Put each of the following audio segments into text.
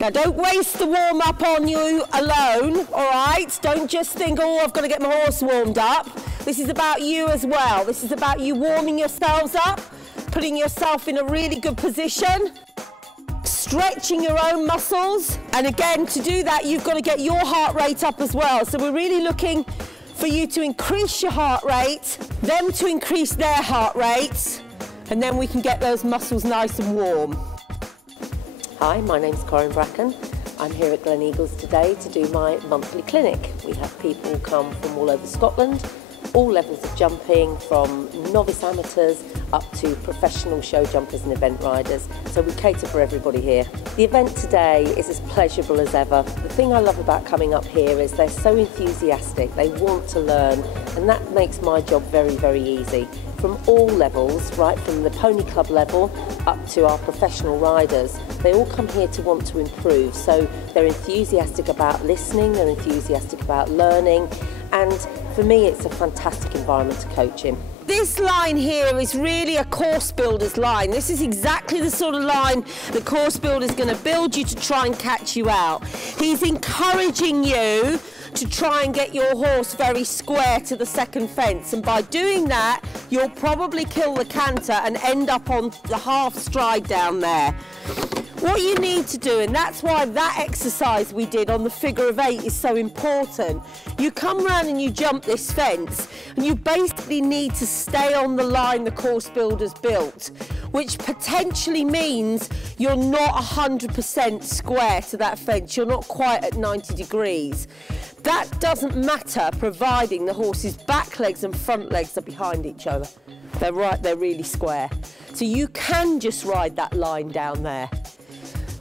Now don't waste the warm-up on you alone, all right? Don't just think, oh, I've got to get my horse warmed up. This is about you as well. This is about you warming yourselves up, putting yourself in a really good position, stretching your own muscles. And again, to do that, you've got to get your heart rate up as well. So we're really looking for you to increase your heart rate, them to increase their heart rates, and then we can get those muscles nice and warm. Hi, my name's Corinne Bracken. I'm here at Glen Eagles today to do my monthly clinic. We have people come from all over Scotland, all levels of jumping, from novice amateurs up to professional show jumpers and event riders. So we cater for everybody here. The event today is as pleasurable as ever. The thing I love about coming up here is they're so enthusiastic, they want to learn, and that makes my job very, very easy. From all levels, right from the pony club level up to our professional riders, they all come here to want to improve. So they're enthusiastic about listening, they're enthusiastic about learning, and for me it's a fantastic environment to coach in. This line here is really a course builder's line. This is exactly the sort of line the course builder is going to build you to try and catch you out. He's encouraging you to try and get your horse very square to the second fence, and by doing that you'll probably kill the canter and end up on the half stride down there. What you need to do, and that's why that exercise we did on the figure of 8 is so important, you come round and you jump this fence and you basically need to stay on the line the course builder's built, which potentially means you're not 100% square to that fence, you're not quite at 90 degrees. That doesn't matter providing the horse's back legs and front legs are behind each other. They're really square. So you can just ride that line down there.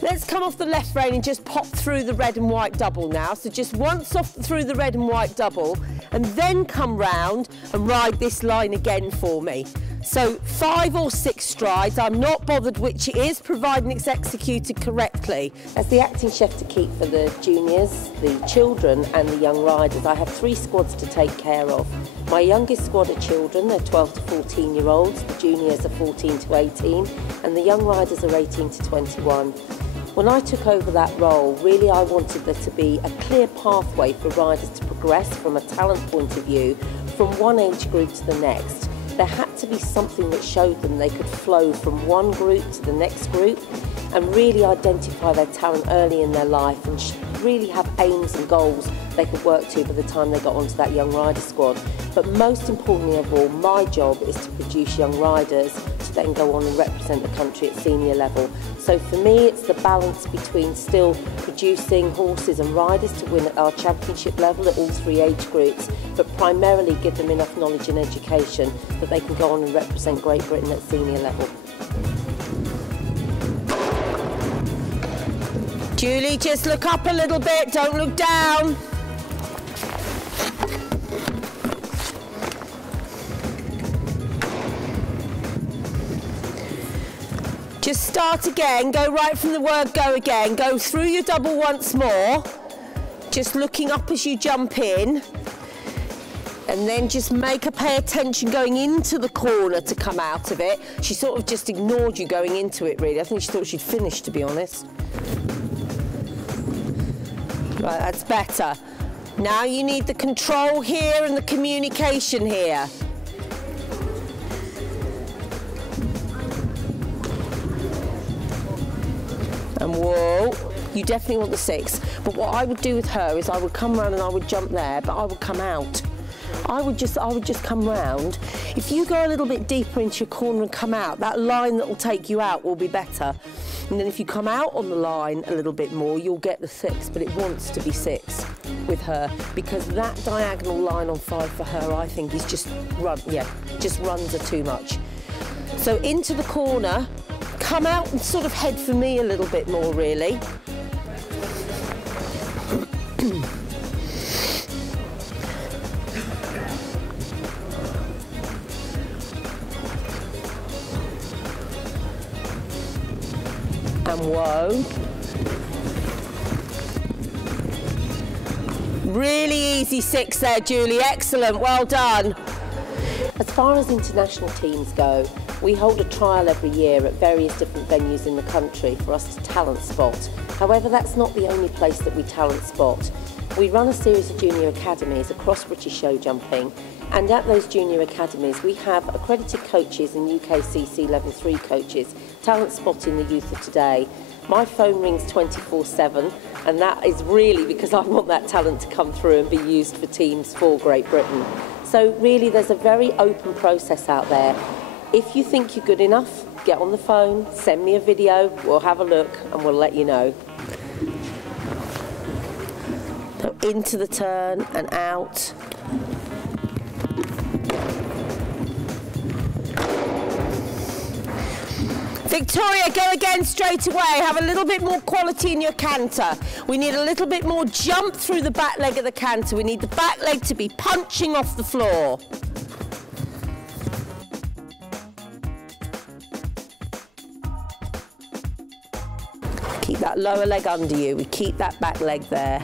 Let's come off the left rein and just pop through the red and white double now. So just once off through the red and white double, and then come round and ride this line again for me. So 5 or 6 strides, I'm not bothered which it is, providing it's executed correctly. As the acting chef to keep for the juniors, the children and the young riders, I have 3 squads to take care of. My youngest squad are children, they're 12 to 14 year olds, the juniors are 14 to 18, and the young riders are 18 to 21. When I took over that role, really I wanted there to be a clear pathway for riders to progress from a talent point of view from one age group to the next. There had to be something that showed them they could flow from one group to the next group and really identify their talent early in their life and really have aims and goals they could work to by the time they got onto that young rider squad. But most importantly of all, my job is to produce young riders to then go on and represent the country at senior level. So for me, it's the balance between still producing horses and riders to win at our championship level at all 3 age groups, but primarily give them enough knowledge and education that they can go on and represent Great Britain at senior level. Julie, just look up a little bit, don't look down. Just start again, go right from the word go again, go through your double once more, just looking up as you jump in, and then just make her pay attention going into the corner to come out of it. She sort of just ignored you going into it really, I think she thought she'd finished, to be honest. Right, that's better. Now you need the control here and the communication here. And whoa, you definitely want the 6. But what I would do with her is I would come round and I would jump there, but I would come out. I would just come round. If you go a little bit deeper into your corner and come out, that line that will take you out will be better. And then if you come out on the line a little bit more, you'll get the 6, but it wants to be 6 with her because that diagonal line on 5 for her, I think, is just runs her too much. So into the corner, come out and sort of head for me a little bit more, really. And whoa. Really easy 6 there, Julie. Excellent, well done. As far as international teams go, we hold a trial every year at various different venues in the country for us to talent spot. However, that's not the only place that we talent spot. We run a series of junior academies across British show jumping, and at those junior academies we have accredited coaches and UKCC level 3 coaches talent spotting the youth of today. My phone rings 24/7, and that is really because I want that talent to come through and be used for teams for Great Britain. So really there's a very open process out there. If you think you're good enough, get on the phone, send me a video, we'll have a look and we'll let you know. So into the turn and out. Victoria, go again straight away. Have a little bit more quality in your canter. We need a little bit more jump through the back leg of the canter. We need the back leg to be punching off the floor. Keep that lower leg under you. We keep that back leg there.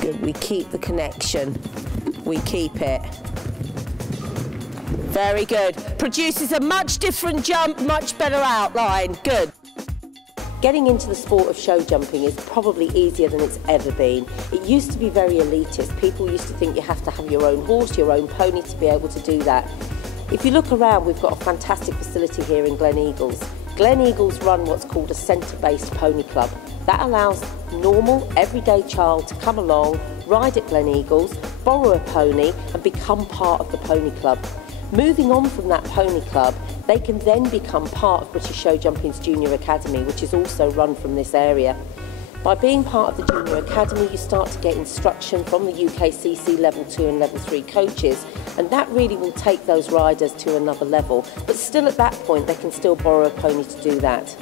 Good, we keep the connection. We keep it. Very good. Produces a much different jump, much better outline. Good. Getting into the sport of show jumping is probably easier than it's ever been. It used to be very elitist. People used to think you have to have your own horse, your own pony to be able to do that. If you look around, we've got a fantastic facility here in Glen Eagles. Glen Eagles run what's called a centre-based pony club. That allows normal, everyday child to come along, ride at Glen Eagles, borrow a pony and become part of the pony club. Moving on from that pony club, they can then become part of British Show Jumping's Junior Academy, which is also run from this area. By being part of the Junior Academy, you start to get instruction from the UKCC level 2 and level 3 coaches, and that really will take those riders to another level. But still at that point, they can still borrow a pony to do that.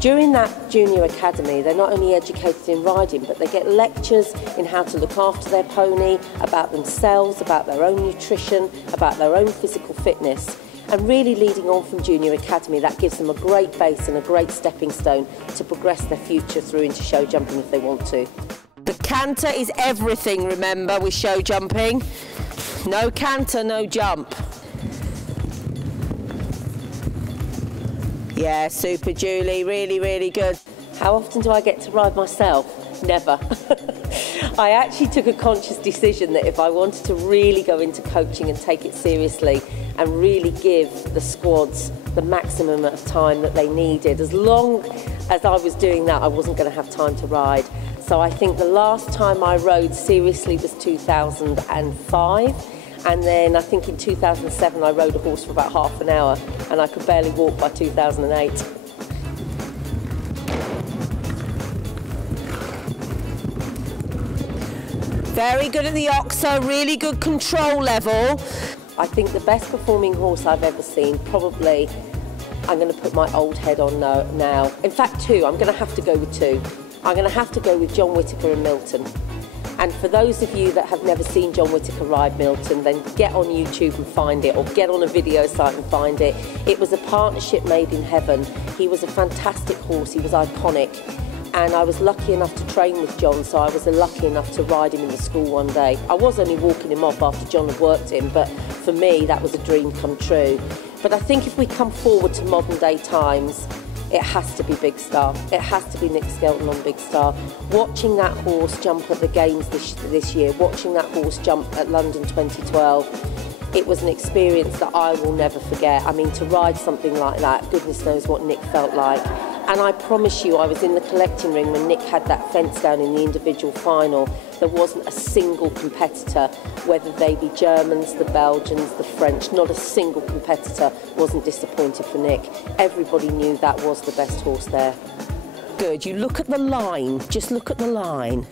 During that Junior Academy, they're not only educated in riding, but they get lectures in how to look after their pony, about themselves, about their own nutrition, about their own physical fitness. And really leading on from Junior Academy, that gives them a great base and a great stepping stone to progress their future through into show jumping if they want to. The canter is everything, remember, with show jumping. No canter, no jump. Yeah, super, Julie. Really, really good. How often do I get to ride myself? Never. I actually took a conscious decision that if I wanted to really go into coaching and take it seriously and really give the squads the maximum amount of time that they needed, as long as I was doing that, I wasn't going to have time to ride. So I think the last time I rode seriously was 2005. And then I think in 2007 I rode a horse for about half an hour and I could barely walk by 2008. Very good at the oxer, really good control level. I think the best performing horse I've ever seen, probably, I'm going to put my old head on now. In fact, two. I'm going to have to go with two. I'm going to have to go with John Whittaker and Milton. And for those of you that have never seen John Whittaker ride Milton, then get on YouTube and find it, or get on a video site and find it. It was a partnership made in heaven. He was a fantastic horse, he was iconic. And I was lucky enough to train with John, so I was lucky enough to ride him in the school one day. I was only walking him off after John had worked him, but for me that was a dream come true. But I think if we come forward to modern day times, it has to be Big Star. It has to be Nick Skelton on Big Star. Watching that horse jump at the Games this year, watching that horse jump at London 2012, it was an experience that I will never forget. I mean, to ride something like that, goodness knows what Nick felt like. And I promise you, I was in the collecting ring when Nick had that fence down in the individual final. There wasn't a single competitor, whether they be Germans, the Belgians, the French, not a single competitor wasn't disappointed for Nick. Everybody knew that was the best horse there. Good, you look at the line, just look at the line.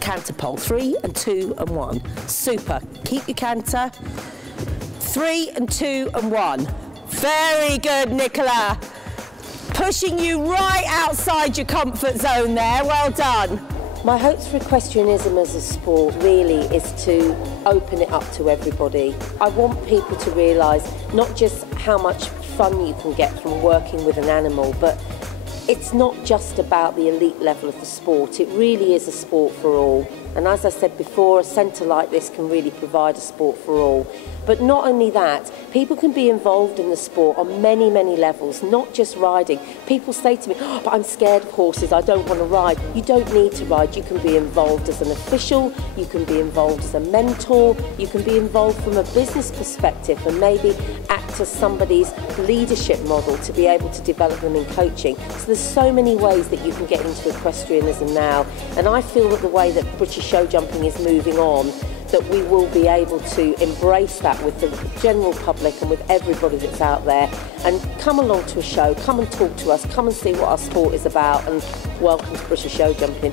Canter pole, 3 and 2 and 1. Super, keep your canter. 3 and 2 and 1. Very good, Nicola. Pushing you right outside your comfort zone there. Well done. My hopes for equestrianism as a sport really is to open it up to everybody. I want people to realise not just how much fun you can get from working with an animal, but it's not just about the elite level of the sport. It really is a sport for all. And as I said before, a centre like this can really provide a sport for all. But not only that, people can be involved in the sport on many, many levels, not just riding. People say to me, oh, but I'm scared of horses, I don't want to ride. You don't need to ride. You can be involved as an official, you can be involved as a mentor, you can be involved from a business perspective and maybe act as somebody's leadership model to be able to develop them in coaching. So there's so many ways that you can get into equestrianism now. And I feel that the way that British show jumping is moving on, that we will be able to embrace that with the general public and with everybody that's out there, and come along to a show, come and talk to us, come and see what our sport is about, and welcome to British show jumping.